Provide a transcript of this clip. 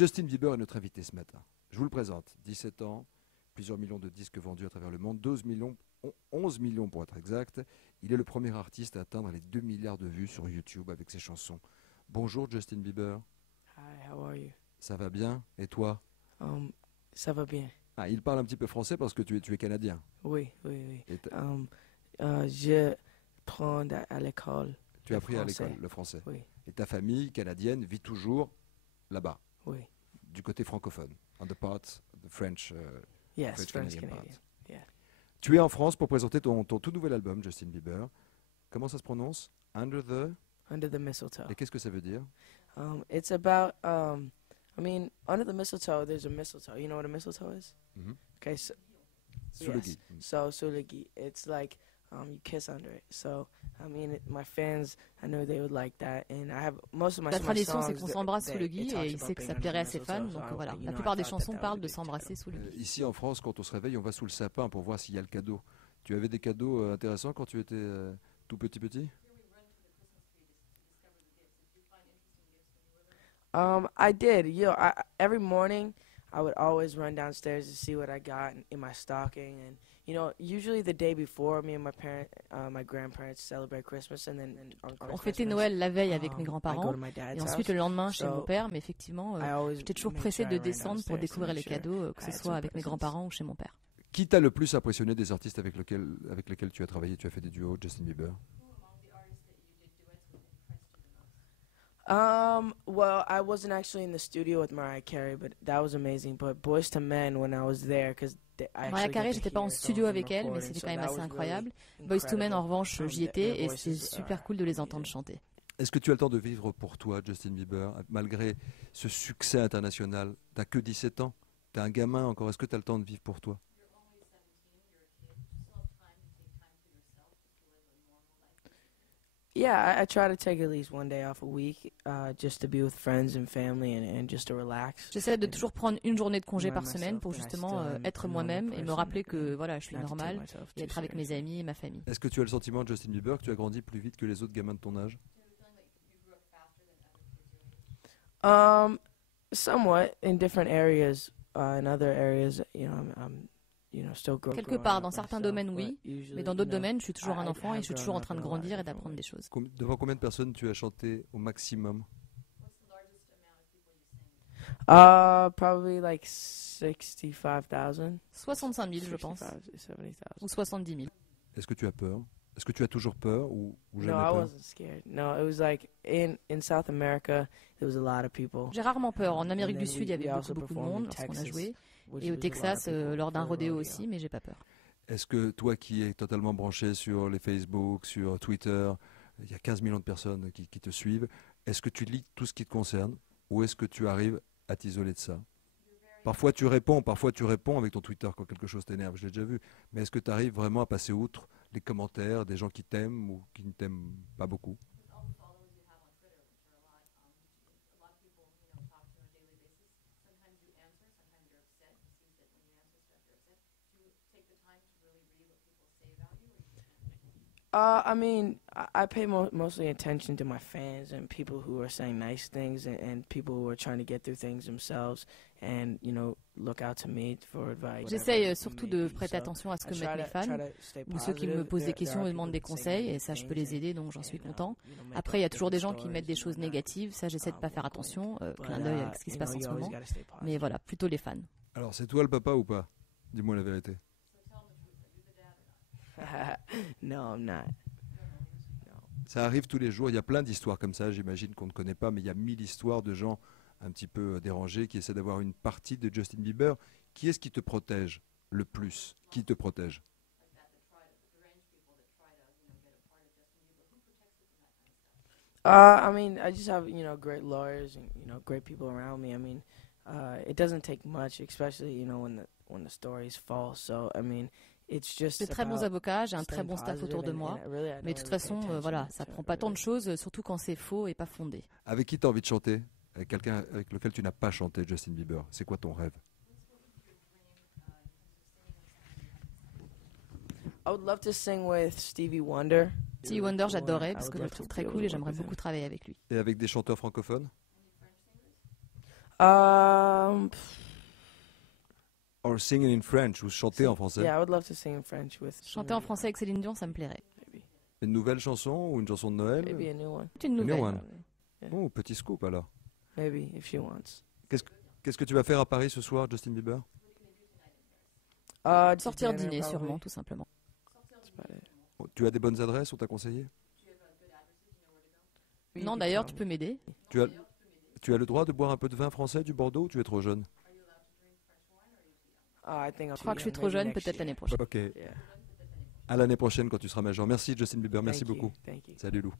Justin Bieber est notre invité ce matin. Je vous le présente. 17 ans, plusieurs millions de disques vendus à travers le monde, 11 millions pour être exact. Il est le premier artiste à atteindre les 2 milliards de vues sur YouTube avec ses chansons. Bonjour Justin Bieber. Hi, how are you? Ça va bien? Et toi? Ça va bien. Ah, il parle un petit peu français parce que tu es canadien. Oui, oui, Et oui. Je prends à l'école. tu as appris à l'école le français. Oui, Et ta famille canadienne vit toujours là-bas, oui. du côté francophone, on the part, the French, Yes, French French Canadian Canadian. part. Yeah. Tu es en France pour présenter ton tout nouvel album, Justin Bieber. Comment ça se prononce? Under Under the mistletoe. Et qu'est-ce que ça veut dire? It's about, under the mistletoe, there's a mistletoe. You know what a mistletoe is? Mhm. Okay, so, Sous le gui. so suligi, it's like you kiss under it. So, my fans, I know they would like that, and I have most of my La tradition, c'est songs qu'on that- s'embrasse sous that le it gui talks et il about sait que being ça under the plairait à ses fans. mistletoe, Donc so voilà, you la know, plupart I des thought chansons that parlent would de be s'embrasser sous le gui. Ici en France, quand on se réveille, on va sous le sapin pour voir s'il y a le cadeau. Tu avais des cadeaux intéressants quand tu étais tout petit? I did. Every morning, I would always run downstairs to see what I got in my stocking, and usually the day before, me and my grandparents celebrate Christmas, and then On fêtait Noël la veille avec mes I go grands-parents to my dad's et ensuite house. le lendemain chez So, mon père. Mais effectivement, I always j'étais toujours make pressée sure de I ran descendre pour downstairs to découvrir les make sure cadeaux, que I ce had soit some avec mes presents. grands-parents ou chez mon père. Qui t'a le plus impressionné des artistes avec lesquels tu as travaillé? Tu as fait des duos, Justin Bieber? Well, I wasn't actually in the studio with Mariah Carey, but that was amazing. But Boyz II Men, when I was there, because Mariah Carey, j'étais pas en studio avec elle, mais c'était quand même assez incroyable. Boyz II Men, en revanche, j'y étais et c'était super cool de les entendre chanter. Est-ce que tu as le temps de vivre pour toi, Justin Bieber, malgré ce succès international? T'as que 17 ans, t'es un gamin encore, est-ce que tu as le temps de vivre pour toi? Yeah, I try to take at least one day off a week, just to be with friends and family and just to relax. J'essaie de toujours prendre une journée de congé par Remind semaine myself pour that I justement still am être a moi-même normal et me person rappeler que and voilà, je suis not to take normal myself et too être avec mes seriously. amis et ma famille. Est-ce que tu as le sentiment, Justin Bieber, que tu as grandi plus vite que les autres gamins de ton âge? Somewhat in different areas. In other areas, I'm still Quelque growing part, up dans certains myself, domaines, but oui, usually, mais dans d'autres you know, domaines, je suis toujours un I enfant et have je suis toujours en grown train de up in a lot of grandir et different d'apprendre des ways. choses. Devant combien de personnes tu as chanté au maximum? Probably like 65,000. 65 000, je pense, 70,000. ou 70 000. Est-ce que tu as peur? Est-ce que tu as toujours peur ou No, jamais I peur? wasn't scared. No, it was like in South America, there was a lot of people. J'ai rarement peur. En Amérique And du then Sud, il y avait we also beaucoup de performed in monde lorsqu'on a Texas, joué. which Et au was a lot of Texas, people lors d'un for a rodéo rodeo. aussi, mais j'ai pas peur. Est-ce que toi qui es totalement branché sur les Facebook, sur Twitter, il y a 15 millions de personnes qui te suivent, est-ce que tu lis tout ce qui te concerne ou est-ce que tu arrives à t'isoler de ça? Parfois tu réponds avec ton Twitter quand quelque chose t'énerve, je l'ai déjà vu, mais est-ce que tu arrives vraiment à passer outre les commentaires des gens qui t'aiment ou qui ne t'aiment pas beaucoup? I pay mostly attention to my fans and people who are saying nice things and people who are trying to get through things themselves and, look out to me for advice. J'essaye surtout de prêter attention à ce que mettent mes fans ou ceux qui me posent des questions et demandent des conseils, et ça je peux les aider, donc j'en suis content. Après il y a toujours des gens qui mettent des choses négatives, ça j'essaie de pas faire attention, clin d'œil avec ce qui se passe en ce moment, mais voilà, plutôt les fans. Alors c'est toi le papa ou pas? Dis-moi la vérité. No, I'm not. Ça arrive tous les jours, il y a plein d'histoires comme ça, j'imagine qu'on ne connaît pas, mais il y a 1000 histoires de gens un petit peu dérangés qui essaient d'avoir une partie de Justin Bieber. Qui est-ce qui te protège le plus? Qui te protège? I just have, great lawyers and, great people around me. It doesn't take much, especially, when the story is false. So, it's just J'ai de très bons about avocats, j'ai un très staying bon staff positive autour de and moi, really, I don't mais de toute really pay façon, attention voilà, to ça it, prend pas tant de really. choses, surtout quand c'est faux et pas fondé. Avec qui tu as envie de chanter? Avec quelqu'un avec lequel tu n'as pas chanté, Justin Bieber? C'est quoi ton rêve? I would love to sing with Stevie Wonder. Stevie Wonder, j'adorais I parce que would je le love trouve to très be able cool to et j'aimerais work with beaucoup him. travailler avec lui. Et avec des chanteurs francophones? Or singing in French, ou chanter en français. Yeah, I would love to sing in French with. Chanter en français avec Céline Dion, ça me plairait. Maybe. Une nouvelle chanson ou une chanson de Noël? Maybe a new one. Une nouvelle. New one. Yeah. Oh, petit scoop alors. Maybe if she wants. Qu'est-ce que tu vas faire à Paris ce soir, Justin Bieber? Sortir dîner, sûrement, tout simplement. Oh, tu as des bonnes adresses, on t'a conseillé? Non, d'ailleurs, tu peux m'aider. Tu as le droit de boire un peu de vin français du Bordeaux ou tu es trop jeune? Je crois que je suis trop jeune, peut-être l'année prochaine. Ok. À l'année prochaine quand tu seras major. Merci Justin Bieber, merci beaucoup. Salut Lou.